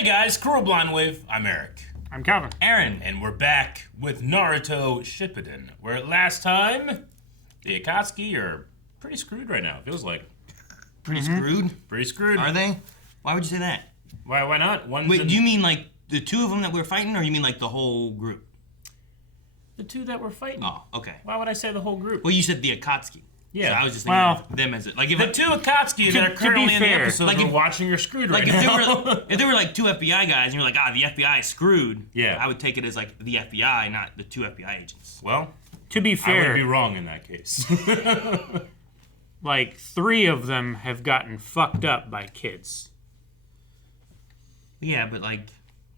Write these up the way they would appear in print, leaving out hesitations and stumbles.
Hey guys, Cruel Blind Wave. I'm Eric. I'm Calvin. Aaron. And we're back with Naruto Shippuden, where last time the Akatsuki are pretty screwed right now. It feels like. Pretty screwed? Pretty screwed. Are they? Why would you say that? Why not? Wait, do you mean like the two of them that we're fighting, or you mean like the whole group? The two that we're fighting. Oh, okay. Why would I say the whole group? Well, you said the Akatsuki. Yeah. So I was just thinking of them as it. Like if the two Akatsuki that are currently in the episode like we're if, watching are screwed like right now. if there were like two FBI guys and you're like, the FBI is screwed. Yeah. I would take it as like the FBI, not the two FBI agents. Well, To be I fair, would be wrong in that case. like 3 of them have gotten fucked up by kids. Yeah, but like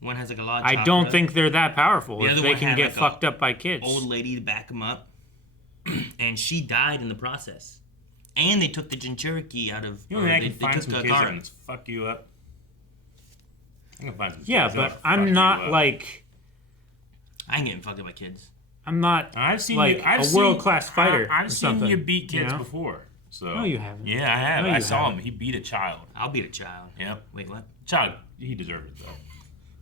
one has like a lot of I don't think they're that powerful The if other they one can had, get like, a fucked up by kids. old lady to back them up, and she died in the process. And they took the Jinchuriki out of. You know, I they can find took some kids Kakara. that can fuck you up. I can find some Yeah, kids that'll but fuck I'm you not up. like I ain't getting fucked up by kids. I'm not I've seen like you, I've a seen- world-class fighter. I've or seen something, you beat kids know? before. So. No, you haven't. Yeah, I have. No, I you saw haven't. him. He beat a child. I'll beat a child. Yep. Wait, what? Child, he deserved it though.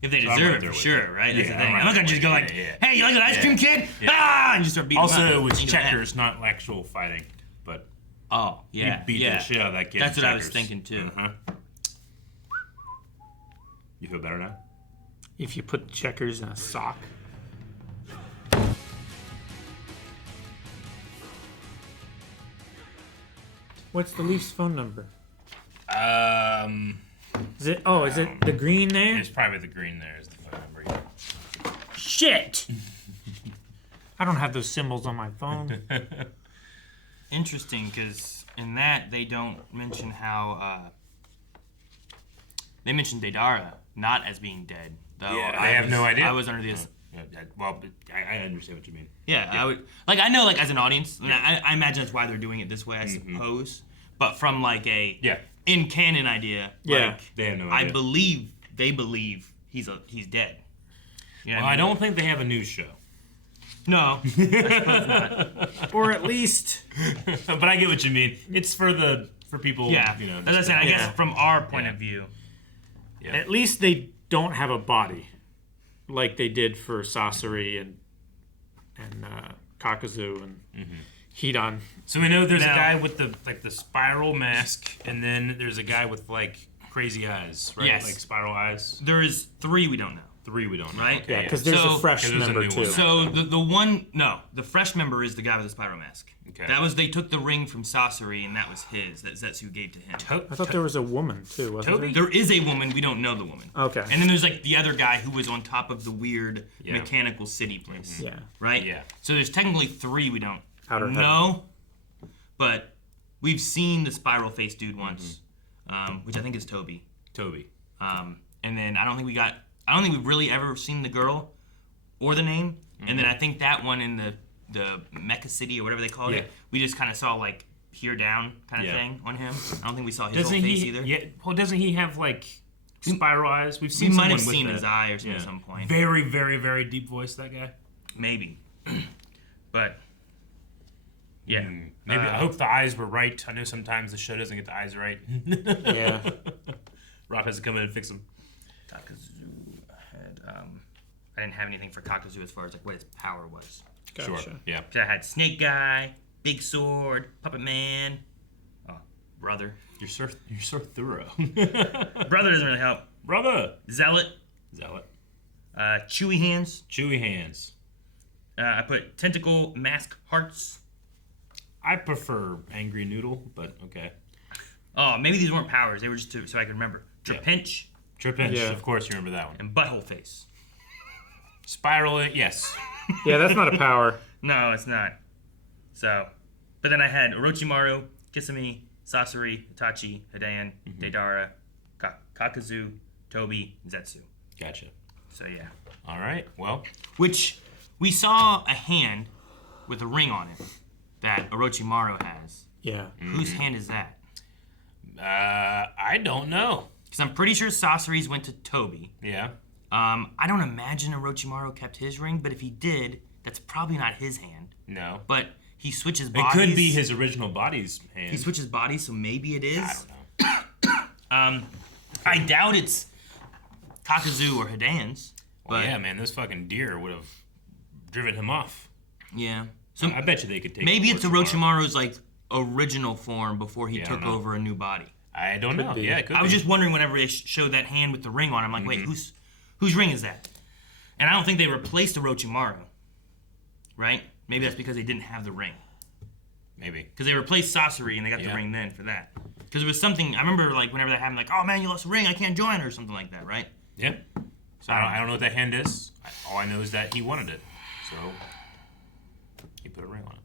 If they So I'm deserve right it there for with sure, you. right? That's Yeah, the thing. I'm I'm not right gonna just go there like, with you. "Hey, you like an ice cream kid?" Yeah. Ah, and just start beating Also, them up. it was Ain't doing that. checkers, not actual fighting. But Oh, yeah, you beat yeah. the shit out of that kid. That's in what I was checkers. thinking too. Uh-huh. You feel better now? If you put checkers in a sock. What's the Leafs phone number? Is it? Oh, is it the green there? It's probably the green there is the phone number. Shit! I don't have those symbols on my phone. Interesting, because in that they don't mention how they mentioned Deidara not as being dead. Though Yeah, I have no idea. I was under the Yeah, well, but I understand what you mean. yeah, I would I know like as an audience, and I imagine that's why they're doing it this way, I suppose. But from like a Yeah. in canon idea, Yeah. like They have no I idea. believe they believe he's dead. You know Well, what I don't think they have a news show. No, Or at least, But I get what you mean. It's for people. yeah. You know, As I said, I Yeah. guess from our point Yeah. of view, Yeah. at least they don't have a body, like they did for Sasori and Kakazu and Hidan. So we know there's Now- a guy with the spiral mask, and then there's a guy with like crazy eyes, right? Yes. Like spiral eyes. there is 3 we don't know. 3 we don't know. Right? Okay, Yeah, because there's So- a fresh 'cause there's a member new too. one. So the fresh member is the guy with the spiral mask. Okay. That was they took the ring from Sasori and that was his that Zetsu gave to him. I thought there was a woman too, wasn't Toby? There is a woman, we don't know the woman. Okay. And then there's like the other guy who was on top of the weird Yeah. mechanical city place. there? Yeah. Right? Yeah. So there's technically 3 we don't Outer heaven. know. But we've seen the spiral face dude once. Which I think is Toby. Toby. And then I don't think we've really ever seen the girl or the name. And then I think that one in the Mecha City or whatever they called Yeah. it, we just kind of saw like peer down kind of Yeah. thing on him. I don't think we saw his Doesn't whole face he? either. Yeah. Well, doesn't he have like spiral eyes? We've We seen. might have someone seen with his that. eye or something Yeah. at some point. Very, very, very deep voice. That guy. Maybe. But yeah. Maybe I hope the eyes were right. I know sometimes the show doesn't get the eyes right. Yeah. Rob has to come in and fix them. Kakazu had I didn't have anything for Kakazu as far as like what his power was. Gotcha. Sure. Yeah. So I had Snake Guy, Big Sword, Puppet Man, Brother. You're so thorough. Brother doesn't really help. Brother. Zealot, Zealot. Chewy Hands. Chewy hands. I put Tentacle, Mask, Hearts. I prefer Angry Noodle, but okay. Oh, maybe these weren't powers. They were just so I could remember. Yeah. Trapinch Trip Inch, Yeah. of course you remember that one. and Butthole Face. Spiral, yes. Yeah, that's not a power. No, it's not. So, but then I had Orochimaru, Kisame, Sasori, Itachi, Hidan, Deidara, Kakazu, Toby, Zetsu. Gotcha. So yeah. All right, well, Which we saw a hand with a ring on it that Orochimaru has. Yeah. Whose hand is that? I don't know. Because I'm pretty sure Sasori's went to Toby. Yeah. I don't imagine Orochimaru kept his ring, but if he did, that's probably not his hand. No. But he switches It bodies. could be his original body's hand. He switches bodies, so maybe it is. I don't know. I doubt it's Kakuzu or Hidan's. Well, yeah, man, this fucking deer would have driven him off. Yeah. So I bet you they could take. maybe it's Orochimaru's like original form before he Yeah, I took don't know. over a new body. I don't know. be. Yeah, it could I was be. just wondering whenever they showed that hand with the ring on, I'm like, wait, whose ring is that? And I don't think they replaced Orochimaru, right? Maybe that's because they didn't have the ring. Maybe. Because they replaced Sasori and they got the Yeah. ring then for that. Because it was something, I remember like whenever that happened, like, oh man, you lost the ring, I can't join, or something like that, right? Yeah. So I don't know what that hand is. All I know is that he wanted it. So he put a ring on it.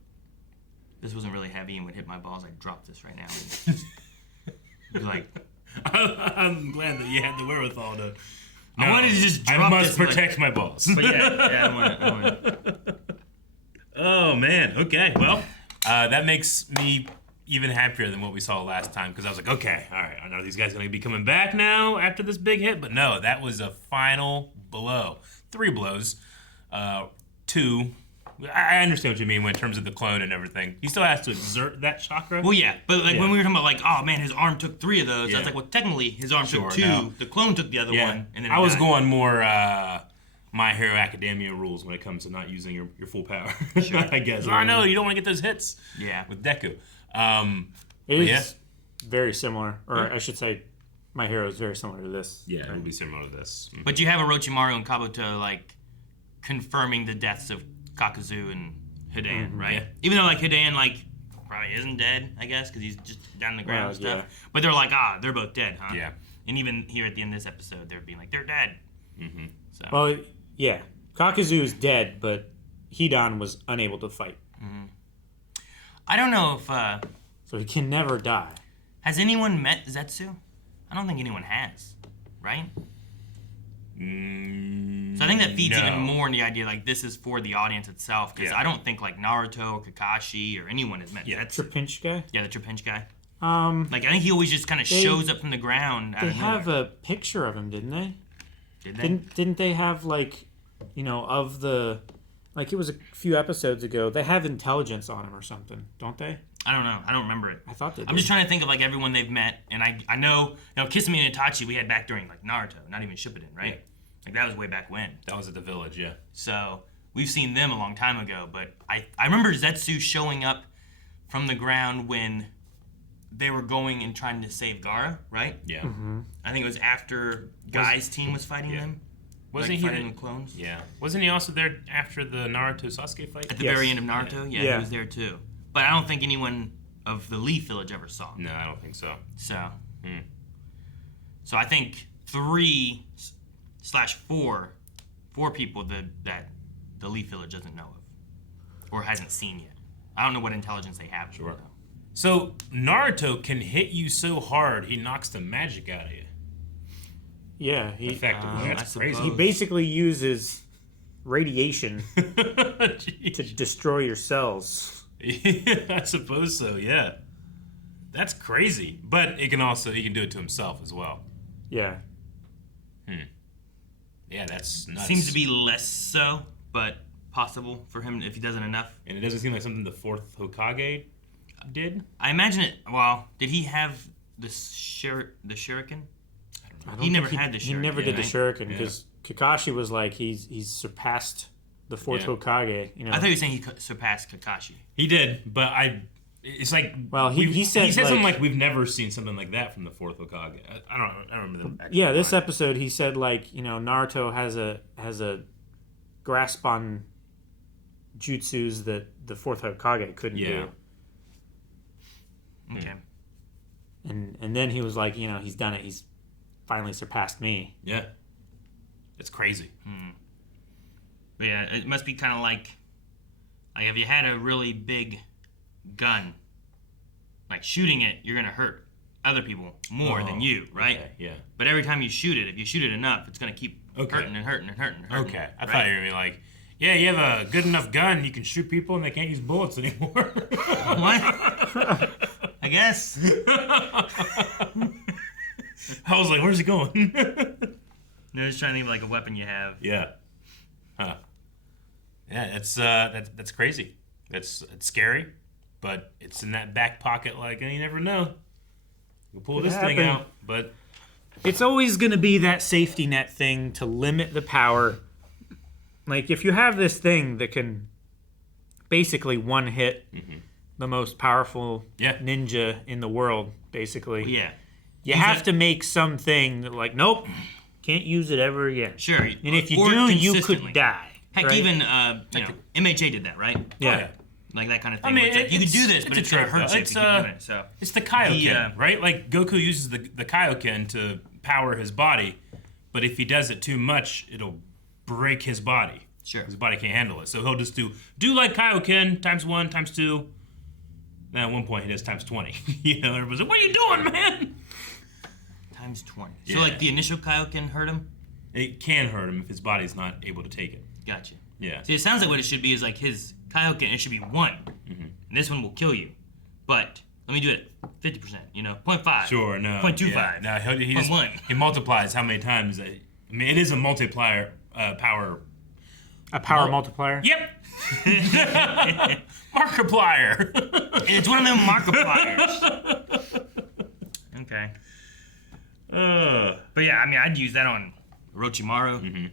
This wasn't really heavy and would hit my balls. I'd drop this right now. Be like, I'm glad that you had the wherewithal to. I wanted to just drop I must this, but- protect my balls. but yeah, I want it. Oh man. Okay. Well, that makes me even happier than what we saw last time because I was like, okay, all right, are these guys going to be coming back now after this big hit? But no, that was a final blow. 3 blows. 2. I understand what you mean in terms of the clone and everything. He still has to exert that chakra. Well, yeah, but like Yeah. when we were talking about like, oh man, his arm took 3 of those. I Yeah. was like, well, technically his arm Sure, took 2. no. The clone took the other one, and then I it was died. going more My Hero Academia rules when it comes to not using your full power. I guess. I know you don't want to get those hits. Yeah. With Deku. It is yeah. very similar, or I should say, My Hero is very similar to this. Yeah, it would be similar to this. But you have Orochimaru and Kabuto like confirming the deaths of Kakuzu and Hidan, right? Yeah. Even though like Hidan like probably isn't dead, I guess, because he's just down on the ground and Well, stuff. yeah. But they're like, they're both dead, huh? Yeah. And even here at the end of this episode, they're being like, they're dead. Mm-hmm. So Well, yeah, Kakuzu is dead, but Hidan was unable to fight, I don't know if so he can never die. has anyone met Zetsu? I don't think anyone has, right? So I think that feeds even more in the idea like this is for the audience itself because Yeah. I don't think like Naruto or Kakashi or anyone has met Zetsu. Trapinch guy. Yeah, the Trapinch guy. Like Like I think he always just kind of They- shows up from the ground. Out they of have nowhere. a picture of him, didn't they? Did they? Didn't they have like, of the, like it was a few episodes ago. They have intelligence on him or something, don't they? I don't know. I don't remember it. I thought they did. I'm just trying to think of like everyone they've met, and I know Kisame and Itachi we had back during like Naruto, not even Shippuden, right? Yeah. Like that was way back when. That was at the village, yeah. So we've seen them a long time ago, but I remember Zetsu showing up from the ground when they were going and trying to save Gaara, right? Yeah. I think it was after Guy's team was fighting yeah. them. Wasn't like he fighting the- the clones? Yeah. Wasn't he also there after the Naruto Sasuke fight? At the Yes. very end of Naruto? Yeah, Yeah. he was there too. But I don't think anyone of the Leaf Village ever saw him. No, I don't think so. So, so I think 3/4 people that the Leaf Village doesn't know of or hasn't seen yet. I don't know what intelligence they have. Sure. So Naruto can hit you so hard he knocks the magic out of you. Yeah, Effectively. That's I crazy. he basically uses radiation to Jeez. destroy your cells. I suppose so, yeah. That's crazy. But he can do it to himself as well. Yeah. Yeah, that's nuts. Seems to be less so, but possible for him if he does it enough. And it doesn't seem like something the 4th Hokage did. I imagine it. Well, did he have the shuriken? I don't He never think had the He shuriken, never did the right? shuriken because Kakashi was like he's surpassed the 4th Yeah. Hokage. I thought you were saying he surpassed Kakashi. He did, but it's like Well, he said, something like- like we've never seen something like that from the 4th Hokage. I don't remember them. actually Yeah, this lying. episode he said like Naruto has a grasp on jutsus that the 4th Hokage couldn't Yeah. do, Okay. and then he was like he's done it. He's finally surpassed me. Yeah, it's crazy. But yeah, it must be kind of like if you had a really big gun, like shooting it, you're gonna hurt other people more than you, right? Okay, yeah. But every time you shoot it, if you shoot it enough, it's gonna keep Okay. hurting and hurting and hurting and hurting. Okay, I right? thought you were gonna be like, yeah, you have a good enough gun, you can shoot people and they can't use bullets anymore. What? I guess. I was like, where's he going? No, just trying to think of like a weapon you have. Yeah. Huh. Yeah, that's crazy. It's scary, but it's in that back pocket. Like you never know. You pull Could this thing happen. out, but It's always going to be that safety net thing to limit the power. Like, if you have this thing that can basically one-hit the most powerful ninja in the world, basically. Yeah. You have to make something that, like, nope, can't use it ever again. Sure. And if you do, you could die. Heck, right? even MHA did that, right? Yeah. Like that kind of thing. I mean, where it's like, you could do this, but it's gonna hurt you if it's, you keep doing it. So it's the Kaioken, right? Like Goku uses the Kaioken to power his body, but if he does it too much, it'll break his body. Sure. His body can't handle it. So he'll just do like Kaioken times 1, times 2. Then at one point he does times 20. You know, everybody's like, "What are you doing, man?" Times 20. Yeah. So like the initial Kaioken hurt him. It can hurt him if his body's not able to take it. Gotcha. Yeah. See, it sounds like what it should be is like his Kaioken. It should be 1, and this one will kill you. But let me do it 50%. 0.5. Sure. No. 0.25. Yeah. No. He just 0.1. he multiplies how many times. I mean, it is a multiplier power. A power multiplier? Yep. Markiplier. It's one of them Markipliers. Okay. But yeah, I mean, I'd use that on Orochimaru.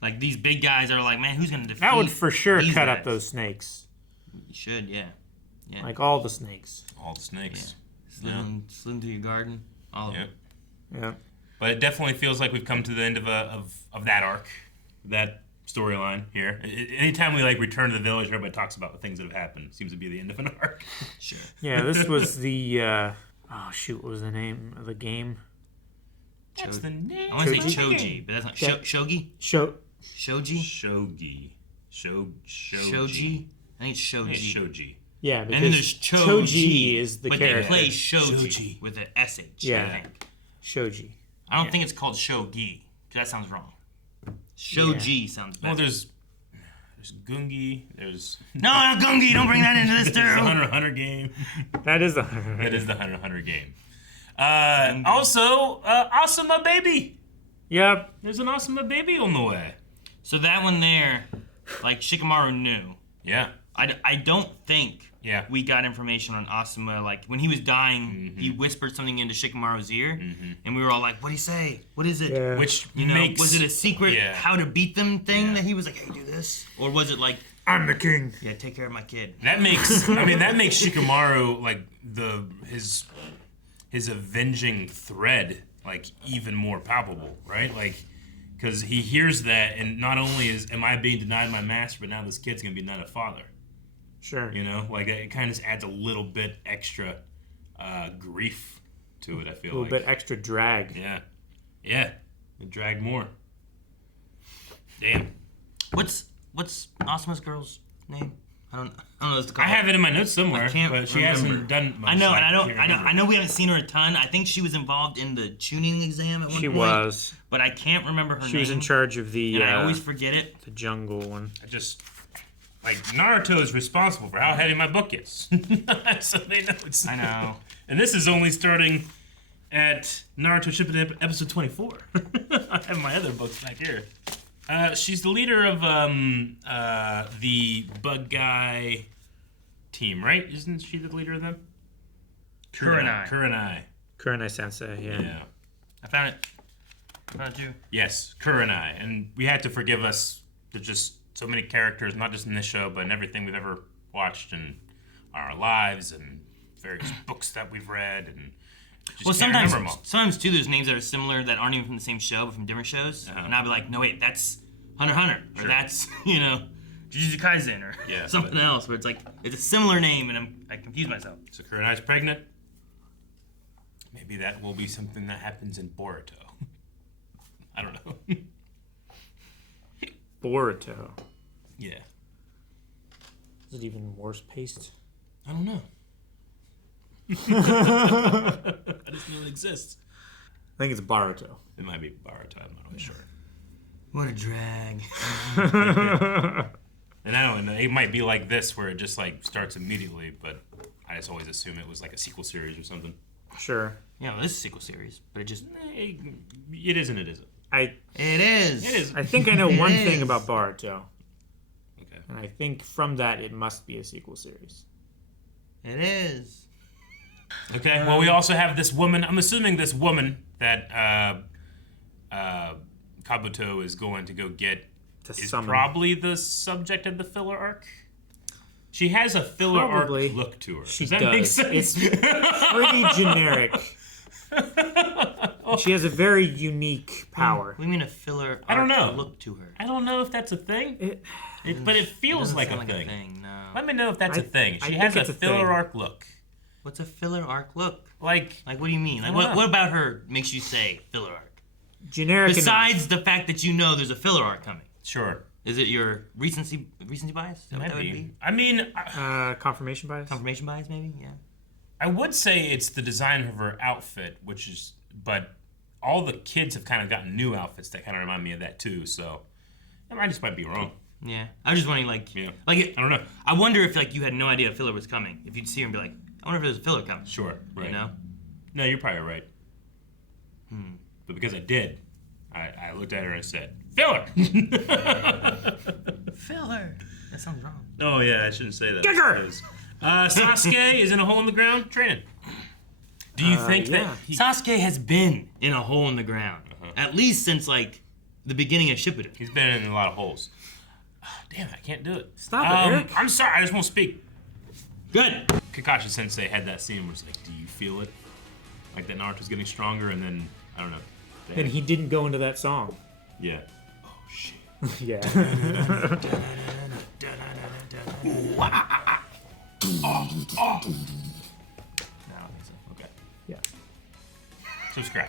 Like these big guys are like, man, who's gonna defeat? That would for sure these cut guys? up those snakes. You should, yeah. Like all the snakes. All the snakes. Slim through your garden, all of Yep. them. Yeah. But it definitely feels like we've come to the end of that arc, that storyline here. Anytime we return to the village, everybody talks about the things that have happened. It seems to be the end of an arc. Sure. Yeah, this was the what was the name of the game? That's the name. I want to say Choji? Choji, but that's not Yeah. Shogi. Shoji. Shogi. I think it's Shoji. It's Shoji. Yeah, because And then there's Choji, is the but character. they play Shoji, Shoji. with an SH. Yeah. I think. Shoji. I don't think it's called Shogi, because that sounds wrong. Shoji sounds better. Well, there's Gungi. There's No, not Gungi. Don't bring that into this, there's the too. Hunter x Hunter game. That is the That is the Hunter x Hunter game. Also, Asuma Baby. Yep. There's an Asuma Baby on the way. So that one there, like Shikamaru knew. Yeah. I don't think Yeah. we got information on Asuma. Like when he was dying, he whispered something into Shikamaru's ear, and we were all like, "What'd he say? What is it?" Yeah. Which Was it a secret Yeah. how to beat them thing that he was like, "Hey, do this," or was it like, I'm the king. "Yeah, take care of my kid"? That makes Shikamaru his avenging thread even more palpable, right? Because he hears that, and not only am I being denied my master, but now this kid's gonna be denied a father. Sure. It kind of adds a little bit extra grief to it. I feel A little bit extra drag. Yeah, drag more. Damn. What's Asuma's girl's name? I don't know what to call I her. have it in my notes somewhere, I can't but she remember. hasn't done much. I know, so and can't remember. I know we haven't seen her a ton. I think she was involved in the tuning exam at one She point. was. But I can't remember her name. She was in charge of the And I always forget it. the jungle one. I just Naruto is responsible for how heavy my book is. So they know it's. I know. And this is only starting at Naruto Shippuden episode 24. I have my other books back here. She's the leader of the bug guy team, right? Isn't she the leader of them? Kurenai. Kurenai Sensei, Yeah. I found it. Too. Yes, Kurenai. And we had to forgive us. There's just so many characters, not just in this show, but in everything we've ever watched in our lives and various books that we've read. And just can't remember them all. sometimes too, there's names that are similar that aren't even from the same show, but from different shows. And I'll be like, no, wait, that's Hunter x Hunter. Or that's, Jujutsu Kaisen or something else. Where it's like, it's a similar name and I confuse myself. So Kurenai's pregnant. Maybe that will be something that happens in Boruto. I don't know. Boruto. Yeah. Is it even worse paced? I don't know. I just know it exists. I think it's Boruto. It might be Boruto. I'm not really sure. What a drag. And I don't know. It might be like this, where it just starts immediately. But I just always assume it was like a sequel series or something. Sure. Yeah, well, this is a sequel series, but it just... It is and it isn't. It is. It is. I think I know It one is. thing about Boruto. Okay. And I think from that it must be a sequel series. It is. Okay. Well, we also have this woman. I'm assuming this woman that Kabuto is going to go get is summon. probably the subject of the filler arc. She has a filler Probably. arc look to her. She Does that does. make sense? It's pretty generic. She has a very unique power. What do you mean a filler? I don't know. Look to her. I don't know if that's a thing, but it feels like a thing. No. Let me know if that's a thing. I She think has a it's a filler thing. arc look. What's a filler arc look? Like Like, what do you mean? Like, What? what about her makes you say filler arc? Generic. Besides the fact that you know there's a filler arc coming. sure. Is it your recency bias? Is that what that would be? I mean, enough. Confirmation bias. Confirmation bias, maybe? Yeah. I would say it's the design of her outfit, but all the kids have kind of gotten new outfits that kind of remind me of that too. So I just might be wrong. Yeah. I was just wondering, like, I don't know. I wonder if, like, you had no idea a filler was coming. If you'd see her and be like, I wonder if there's a filler coming. Sure. Right. You know? No, you're probably right. But because I did, I looked at her and said, "Filler." Filler. That sounds wrong. Oh yeah, I shouldn't say that. Kicker! Sasuke is in a hole in the ground training. Do you think that Sasuke has been in a hole in the ground. At least since, like, the beginning of Shippuden. he's been in a lot of holes? Damn it, I can't do it. Stop it, Eric. I'm sorry, I just won't speak. Good. Kakashi Sensei had that scene where it's like, do you feel it? Like that Naruto's getting stronger, and then I don't know. And he didn't go into that song. Yeah. Oh shit. Yeah. No, I don't think so. Okay. Yeah. Subscribe.